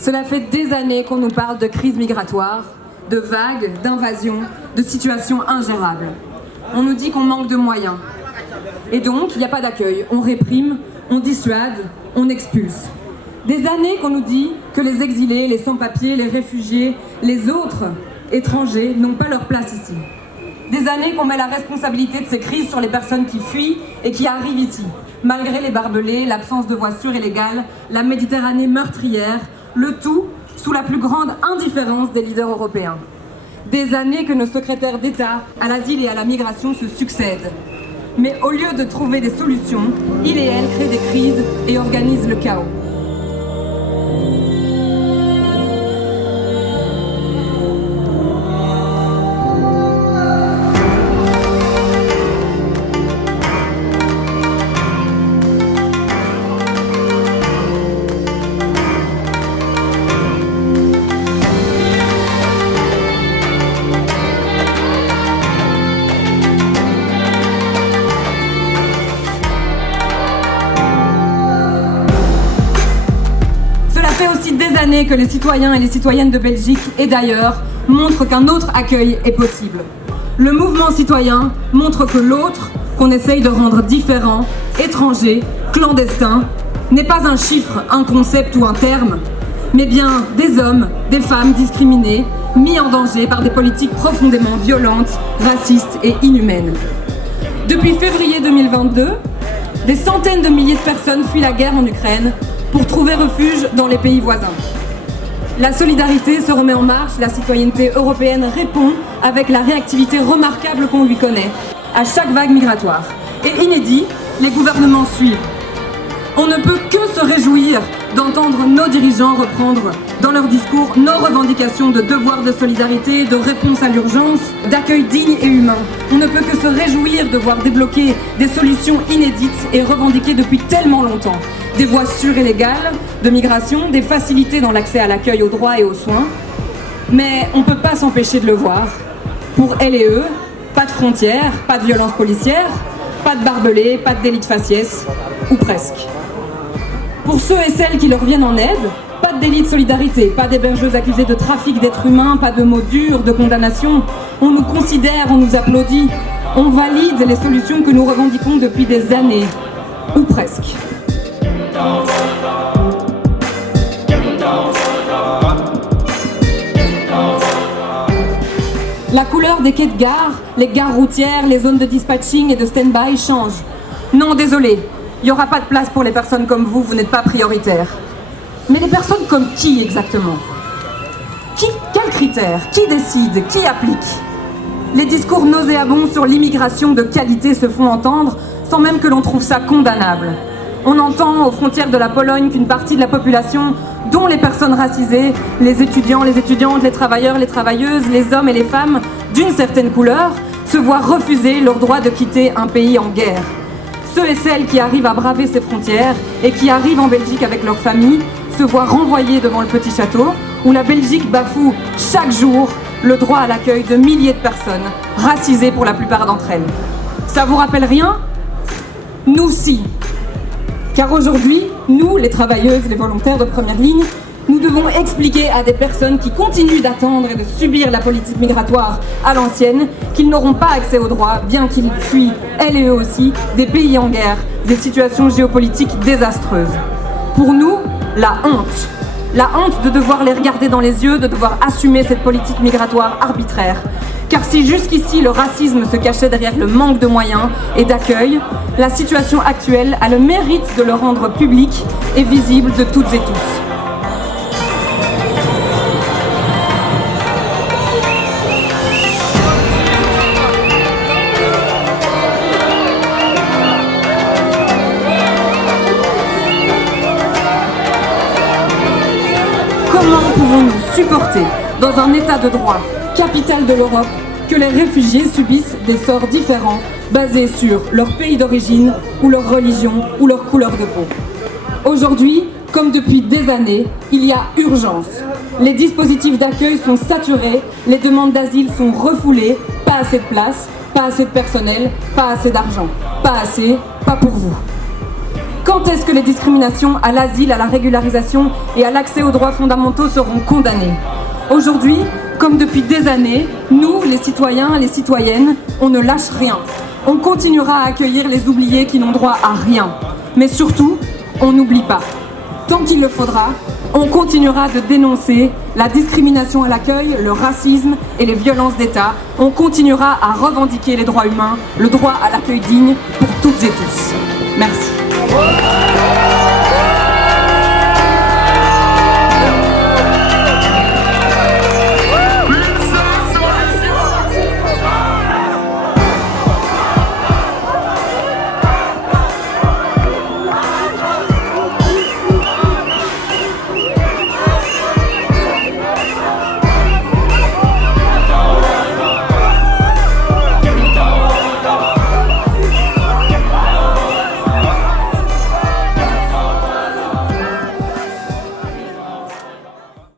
Cela fait des années qu'on nous parle de crise migratoire, de vagues, d'invasions, de situations ingérables. On nous dit qu'on manque de moyens. Et donc, il n'y a pas d'accueil. On réprime, on dissuade, on expulse. Des années qu'on nous dit que les exilés, les sans-papiers, les réfugiés, les autres étrangers n'ont pas leur place ici. Des années qu'on met la responsabilité de ces crises sur les personnes qui fuient et qui arrivent ici, malgré les barbelés, l'absence de voies sûres et légales, la Méditerranée meurtrière, le tout sous la plus grande indifférence des leaders européens. Des années que nos secrétaires d'État à l'asile et à la migration se succèdent. Mais au lieu de trouver des solutions, ils et elles créent des crises et organisent le chaos. Ça fait aussi des années que les citoyens et les citoyennes de Belgique et d'ailleurs montrent qu'un autre accueil est possible. Le mouvement citoyen montre que l'autre, qu'on essaye de rendre différent, étranger, clandestin, n'est pas un chiffre, un concept ou un terme, mais bien des hommes, des femmes discriminés, mis en danger par des politiques profondément violentes, racistes et inhumaines. Depuis février 2022, des centaines de milliers de personnes fuient la guerre en Ukraine pour trouver refuge dans les pays voisins. La solidarité se remet en marche, la citoyenneté européenne répond avec la réactivité remarquable qu'on lui connaît à chaque vague migratoire. Et inédit, les gouvernements suivent. On ne peut que se réjouir d'entendre nos dirigeants reprendre dans leur discours nos revendications de devoir de solidarité, de réponse à l'urgence, d'accueil digne et humain. On ne peut que se réjouir de voir débloquer des solutions inédites et revendiquées depuis tellement longtemps. Des voies sûres et légales de migration, des facilités dans l'accès à l'accueil, aux droits et aux soins. Mais on ne peut pas s'empêcher de le voir. Pour elles et eux, pas de frontières, pas de violence policière, pas de barbelés, pas de délit de faciès, ou presque. Pour ceux et celles qui leur viennent en aide, pas de délit de solidarité, pas d'hébergeuses accusées de trafic d'êtres humains, pas de mots durs, de condamnation. On nous considère, on nous applaudit, on valide les solutions que nous revendiquons depuis des années, ou presque. La couleur des quais de gare, les gares routières, les zones de dispatching et de stand-by changent. Non, désolé, il n'y aura pas de place pour les personnes comme vous, vous n'êtes pas prioritaires. Mais les personnes comme qui exactement? Quels critères? Qui décide? Qui applique? Les discours nauséabonds sur l'immigration de qualité se font entendre sans même que l'on trouve ça condamnable. On entend aux frontières de la Pologne qu'une partie de la population, dont les personnes racisées, les étudiants, les étudiantes, les travailleurs, les travailleuses, les hommes et les femmes d'une certaine couleur, se voient refuser leur droit de quitter un pays en guerre. Ceux et celles qui arrivent à braver ces frontières et qui arrivent en Belgique avec leur famille se voient renvoyés devant le petit château où la Belgique bafoue chaque jour le droit à l'accueil de milliers de personnes, racisées pour la plupart d'entre elles. Ça vous rappelle rien? Nous si. Car aujourd'hui, nous, les travailleuses, les volontaires de première ligne, nous devons expliquer à des personnes qui continuent d'attendre et de subir la politique migratoire à l'ancienne qu'ils n'auront pas accès aux droits, bien qu'ils fuient, elles et eux aussi, des pays en guerre, des situations géopolitiques désastreuses. Pour nous, la honte. La honte de devoir les regarder dans les yeux, de devoir assumer cette politique migratoire arbitraire. Car si jusqu'ici le racisme se cachait derrière le manque de moyens et d'accueil, la situation actuelle a le mérite de le rendre public et visible de toutes et tous. Comment pouvons-nous supporter, dans un état de droit, capitale de l'Europe, que les réfugiés subissent des sorts différents basés sur leur pays d'origine ou leur religion ou leur couleur de peau? Aujourd'hui, comme depuis des années, il y a urgence. Les dispositifs d'accueil sont saturés, les demandes d'asile sont refoulées, pas assez de place, pas assez de personnel, pas assez d'argent. Pas assez, pas pour vous. Quand est-ce que les discriminations à l'asile, à la régularisation et à l'accès aux droits fondamentaux seront condamnées? Aujourd'hui, comme depuis des années, nous, les citoyens, les citoyennes, on ne lâche rien. On continuera à accueillir les oubliés qui n'ont droit à rien. Mais surtout, on n'oublie pas. Tant qu'il le faudra, on continuera de dénoncer la discrimination à l'accueil, le racisme et les violences d'État. On continuera à revendiquer les droits humains, le droit à l'accueil digne pour toutes et tous. Merci.